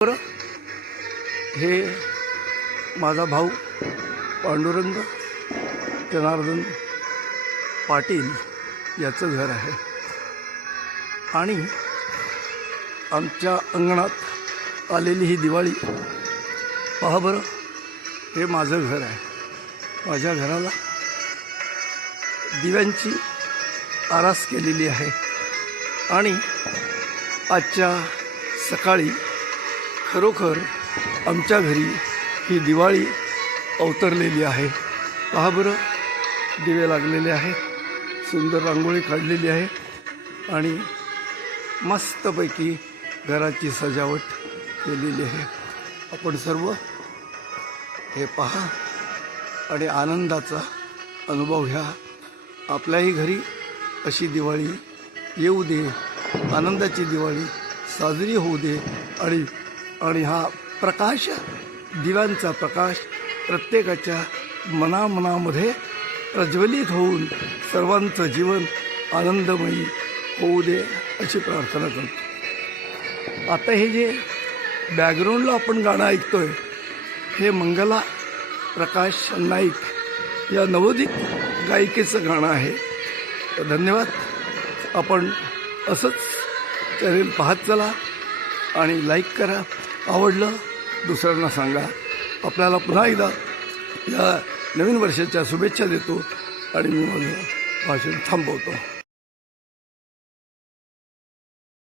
बरं, हे माझा भाऊ पांडुरंग जनार्दन पाटील याचं घर आहे आणि आमच्या अंगणात आलेली ही दिवाळी पहा बरं. हे माझं घर आहे. माझ्या घराला दिव्यांची आरास केलेली आहे आणि आजच्या सकाळी खरोखर आमच्या घरी ही दिवाळी अवतरलेली आहे. पहा बरं, दिवे लागलेले आहेत, सुंदर रांगोळी काढलेली आहे आणि मस्तपैकी घराची सजावट केलेली आहे. आपण सर्व हे पहा आणि आनंदाचा अनुभव घ्या. आपल्याही घरी अशी दिवाळी येऊ दे, आनंदाची दिवाळी साजरी होऊ दे आणि हा प्रकाश, दिव्यांचा प्रकाश प्रत्येकाच्या मनामध्ये प्रज्वलित होऊन सर्वांचं जीवन आनंदमयी होऊ दे अशी प्रार्थना करतो. आता हे जे बॅकग्राऊंडला आपण गाणं ऐकतोय हे मंगला प्रकाश नाईक या नवोदित गायिकेचं गाणं आहे. धन्यवाद. आपण असंच चॅनेल पाहत चला आणि लाईक करा. आवडलं दुसऱ्यांना सांगा. आपल्याला पुन्हा एकदा या नवीन वर्षाच्या शुभेच्छा देतो आणि मी माझं भाषण थांबवतो.